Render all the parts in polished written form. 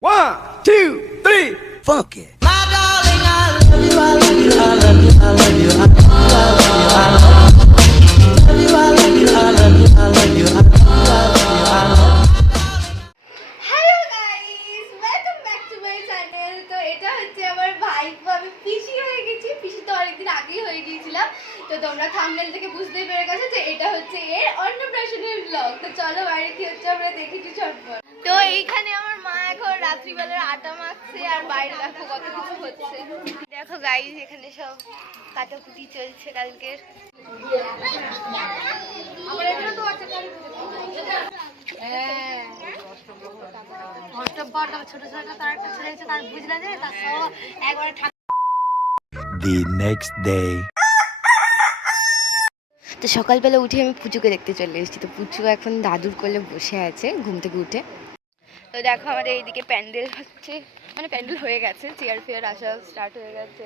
One, two, three, funk it. তো তোমরা thumbnail থেকে বুঝতেই পেরে গেছো যে এটা হচ্ছে এর অন্নপ্রাশনের ব্লগ। তো চলো বাইরে কি হচ্ছে আমরা দেখেছি ঝটপট। তো এইখানে আমার মা এখন রাত্রিবেলার আটা মাখছে আর বাইরে দেখো কত কিছু হচ্ছে। দেখো গাইস এখানে সব কাটাকুটি চলছে কালকের। আমার এখানে তো আছে কালী পুজো। হ্যাঁ অষ্টবর ছোট ছোট তার একটা ছেলে আছে তার বুঝলা যায় তার সব একবারে The next day. তো সকালবেলা উঠে আমি পুজোকে দেখতে চলে এসেছি। তো পুজো এখন দাদুর কোলে বসে আছে ঘুম থেকে উঠে। তো দেখো আমাদের এইদিকে প্যান্ডেল হচ্ছে, মানে প্যান্ডেল হয়ে গেছে, চেয়ার ফেয়ার আসা স্টার্ট হয়ে গেছে।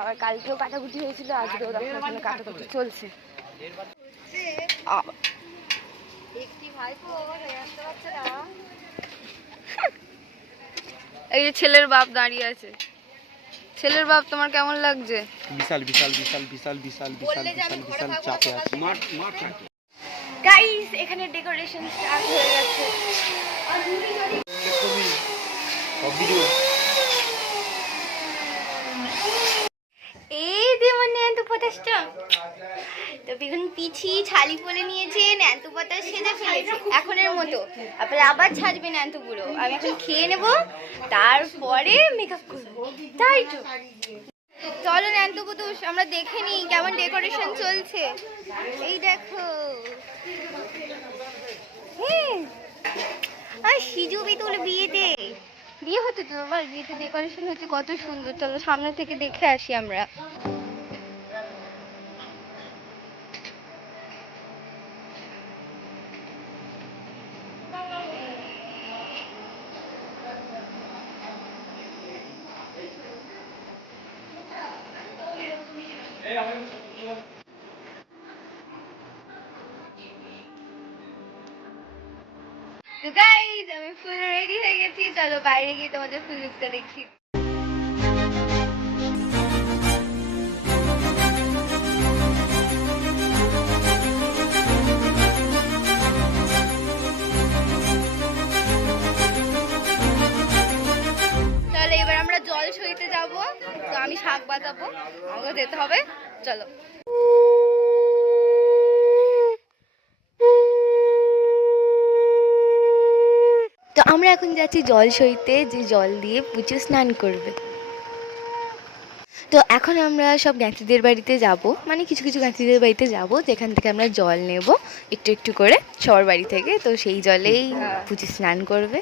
আবার কালকেও কাটাকুটি হয়েছিল, আজকেও দেখো এখানে কাটাকুটি চলছে। এই যে ছেলের বাপ দাঁড়িয়ে আছে। ছেলের বাপ তোমার কেমন লাগছে? বিশাল বিশাল বিশাল বিশাল বিশাল বিশাল বিশাল বিশাল চাপে আছে। গাইস এখানে ডেকোরেশন স্টার্ট হয়ে গেছে। এই যে মানে ন্যান্ত পটাশটা তো বেগুন পিছি ছালি পরে নিয়েছে, ন্যান্ত পটাশ সেজে ফেলেছে এখনের মতো। আবার ছাড়বে ন্যান্ত পুরো। আমি এখন খেয়ে নেব, তারপরে মেকআপ করবো, তাই তো। চলো ন্যান্ত পুতুষ আমরা দেখে নিই কেমন ডেকোরেশন চলছে। এই দেখো আর সিজু বিতুল বিয়ে হচ্ছে তো আবার, বিয়েতে ডেকোরেশন হচ্ছে কত সুন্দর। চলো সামনে থেকে দেখে আসি আমরা। তো গাইস আমি ফুল রেডি হয়ে গেছি, চলো বাইরে গিয়ে তোমাদের ফুল লুকটা দেখি। চলো এবার আমরা জল সইতে যাব। তো আমি শাক বাজাবো, আমাকে যেতে হবে, চলো। তো আমরা এখন যাচ্ছি জল সইতে, যে জল দিয়ে পুজো স্নান করবে। তো এখন আমরা সব জ্ঞাতিদের বাড়িতে যাব, মানে কিছু কিছু জ্ঞাতিদের বাড়িতে যাব, যেখান থেকে আমরা জল নেব একটু একটু করে সবার বাড়ি থেকে। তো সেই জলেই পুজো স্নান করবে।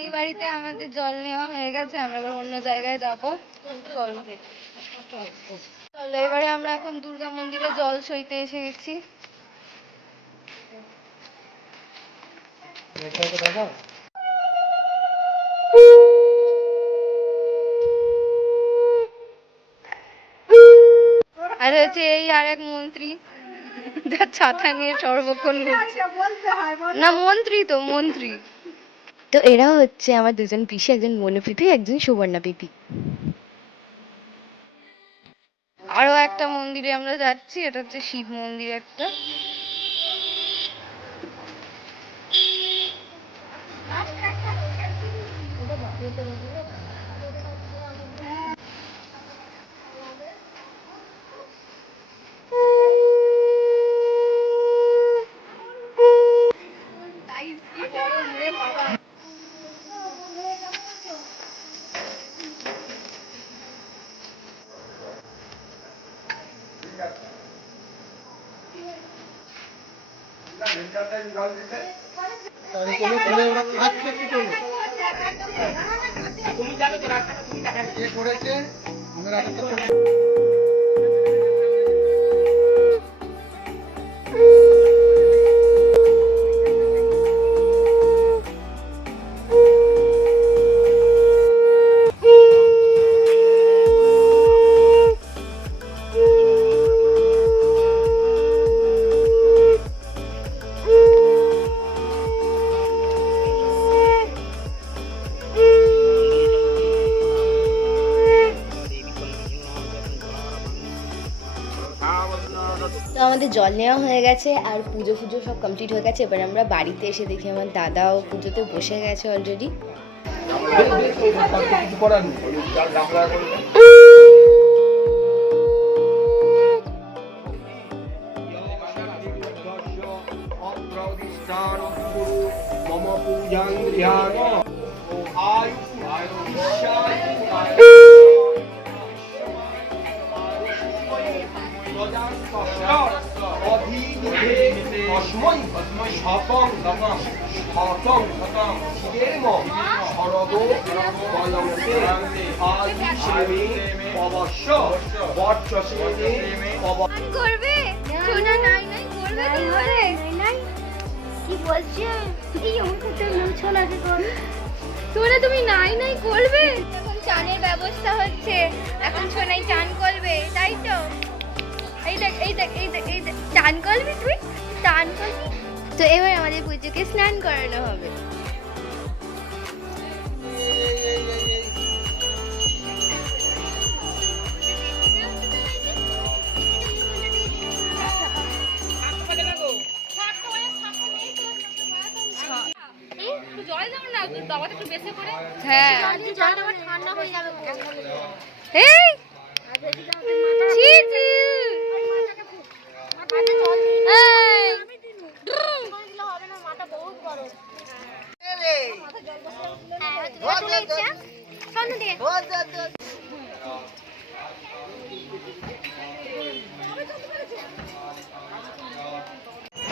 এই বাড়িতে আমাদের জল নেওয়া হয়ে গেছে, আমরা এবার অন্য জায়গায় যাবো। চলো এবারে আমরা এখন দুর্গা মন্দিরে জল সইতে এসে গেছি। আর হচ্ছে এই আর এক মন্ত্রী যার ছাতা নিয়ে সর্বক্ষণ ঘুরছে। না মন্ত্রী তো মন্ত্রী। তো এরা হচ্ছে আমার দুজন পিসি, একজন মনু পিপি, একজন সুবর্ণা পিপি। আরো একটা মন্দিরে আমরা যাচ্ছি, এটা হচ্ছে শিব মন্দির একটা। তো আমাদের জল নেওয়া হয়ে গেছে আর পুজো ফুজো সব কমপ্লিট হয়ে গেছে। এবার আমরা বাড়িতে এসে দেখি আমার দাদাও পুজোতে বসে গেছে অলরেডি। কিছু করার নেই মম পূজাং ধ্যান করবে সোনা নাই নাই করবে কি করে কি বলছো এই আমাকে ছোলাকে করবে সোনা তুমি নাই নাই করবে। এখন চানের ব্যবস্থা হচ্ছে, এখন সোনাই চান করবে তাই তো। এই দেখ এই দেখ এই দেখ এই দেখ চান করবি তুই চান করবি। তো এবার আমাদের পুজোকে স্নান করানো হবে। হ্যাঁ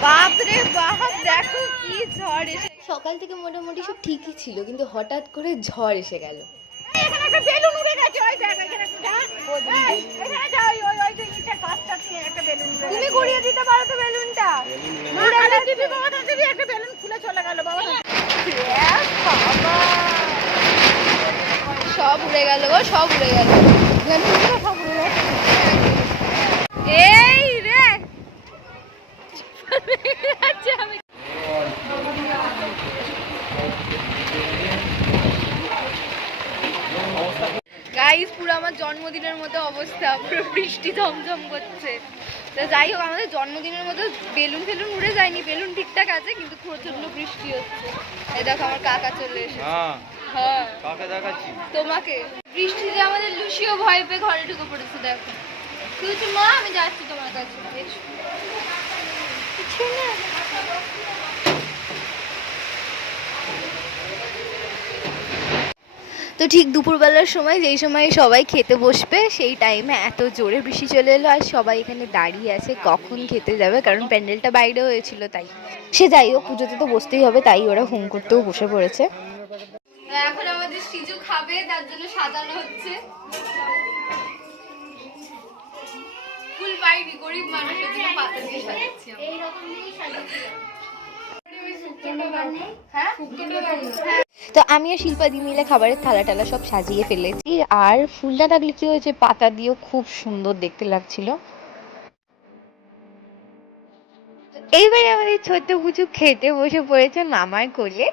বাপরে বাপ দেখো কি ঝড় এসে। সকাল থেকে মোটামুটি সব ঠিকই ছিল, কিন্তু হঠাৎ করে ঝড় এসে গেল। তুমি ঘুরিয়ে দিতে পারো তো বেলুনটা। একটা বেলুন খুলে চলে গেল বাবা, সব উড়ে গেল গো, সব উড়ে গেল। এই রে গাইস পুরো আমার জন্মদিনের মতো অবস্থা, পুরো বৃষ্টি ঝমঝম করছে। তো যাই হোক, আমাদের জন্মদিনের মতো বেলুন ফেলুন উড়ে যায়নি, বেলুন ঠিকঠাক আছে, কিন্তু প্রচন্ড বৃষ্টি হচ্ছে। এই দেখো আমার কাকা চলে এসেছে। হ্যাঁ কাকা দেখাচ্ছি তোমাকে। বৃষ্টিতে আমাদের লুসিও ভয় পেয়ে ঘরে ঢুকে পড়েছে। দেখো কিছু মা, আমি যাচ্ছি তোমার কাছে। কিছু না। তো ঠিক দুপুরবেলার সময়, যেই সময় সবাই খেতে বসবে, সেই টাইমে এত জোরে বৃষ্টি চলে এলো আর সবাই এখানে দাঁড়িয়ে আছে কখন খেতে যাবে, কারণ প্যান্ডেলটা বাইরে হয়েছিল। তাই সে যাই হোক, পুজোতে তো বসতেই হবে, তাই ওরা হোম করতেও বসে পড়েছে। এখন আমাদের সিজু খাবে, তার জন্য সাজানো হচ্ছে। ফুল পাইনি, গরিব মানুষের জন্য পাতা দিয়ে সাজাচ্ছি। তো আমি আর শিল্পাদি মিলে খাবারের থালা টালা সব সাজিয়ে ফেলেছি। আর ফুলটা থাকলে কি হয়েছে, পাতা দিয়েও খুব সুন্দর দেখতে লাগছিল। এইবারে আমাদের ছোট্ট পুচু খেতে বসে পড়েছে মামার কোলে।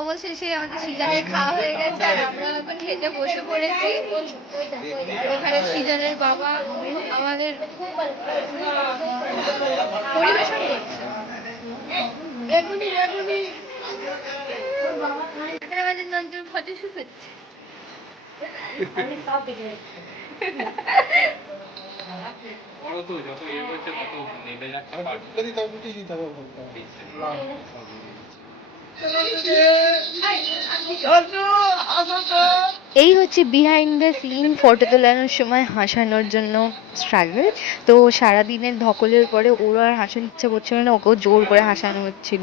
অবশেষে আমাদের সিজনের খাওয়া হয়ে গেছে আর আমরা এখন খেতে বসে পড়েছি। ওখানে সিজনের বাবা আমাদের পরিবেশন করছে। আমাদের নন্দুর ফটোশুট হচ্ছে। এই হচ্ছে বিহাইন্ড দ্য সিন ফটো তোলানোর সময় হাসানোর জন্য স্ট্রাগল। তো সারাদিনের ধকলের পরে ওর আর হাসার ইচ্ছা করছিল না, ওকেও জোর করে হাসানো হচ্ছিল।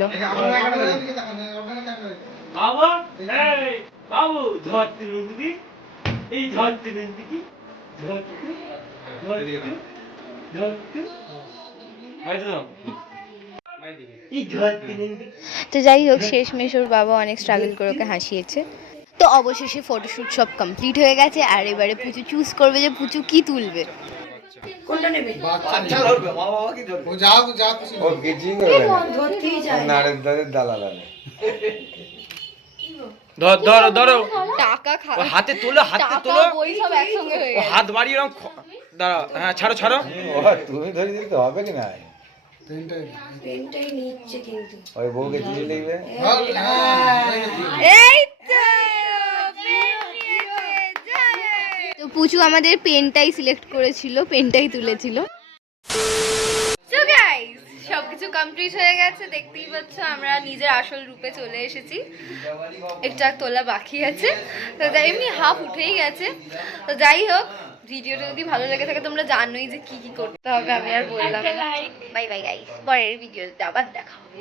বাবা এই বাবু ধরতে নন্দী এই ধরতে নন্দী কি ধরতে ধরতে এই ধরতে নন্দী। তো যাই হোক, শেষমেশ ওর বাবা অনেক স্ট্রাগল করে ওকে হাসিয়েছে। তো অবশেষে ফটোশুট সব কমপ্লিট হয়ে গেছে আর এবারে পুচু চুজ করবে যে পুচু কি তুলবে। ধর ধরো ধরো টাকা হাতে তোলো হাতে তোলো বই সব একসঙ্গে হয়ে ও গেছে। হাত বাড়িয়ে এরকম দাঁড়াও, হ্যাঁ ছাড়ো ছাড়ো। তুমি ধরে দিতে হবে কি না? ওই বউকে চিঠি লিখবে। এই তো পেন নিয়েছে, যায়। তো পুচু আমাদের পেনটাই সিলেক্ট করেছিল, পেনটাই তুলেছিল। সো গাইস, সবকিছু কমপ্লিট হয়ে গেছে, দেখতেই পাচ্ছ আমরা নিজের আসল রূপে চলে এসেছি। একটা তোলা বাকি আছে, তো এমনি হাফ উঠেই গেছে। তো যাই হোক, ভিডিওটা যদি ভালো লেগে থাকে তোমরা জানোই যে কি কি করতে হবে, আমি আর বললাম। বাই বাই গাইস, পরের ভিডিওতে আবার দেখা হবে।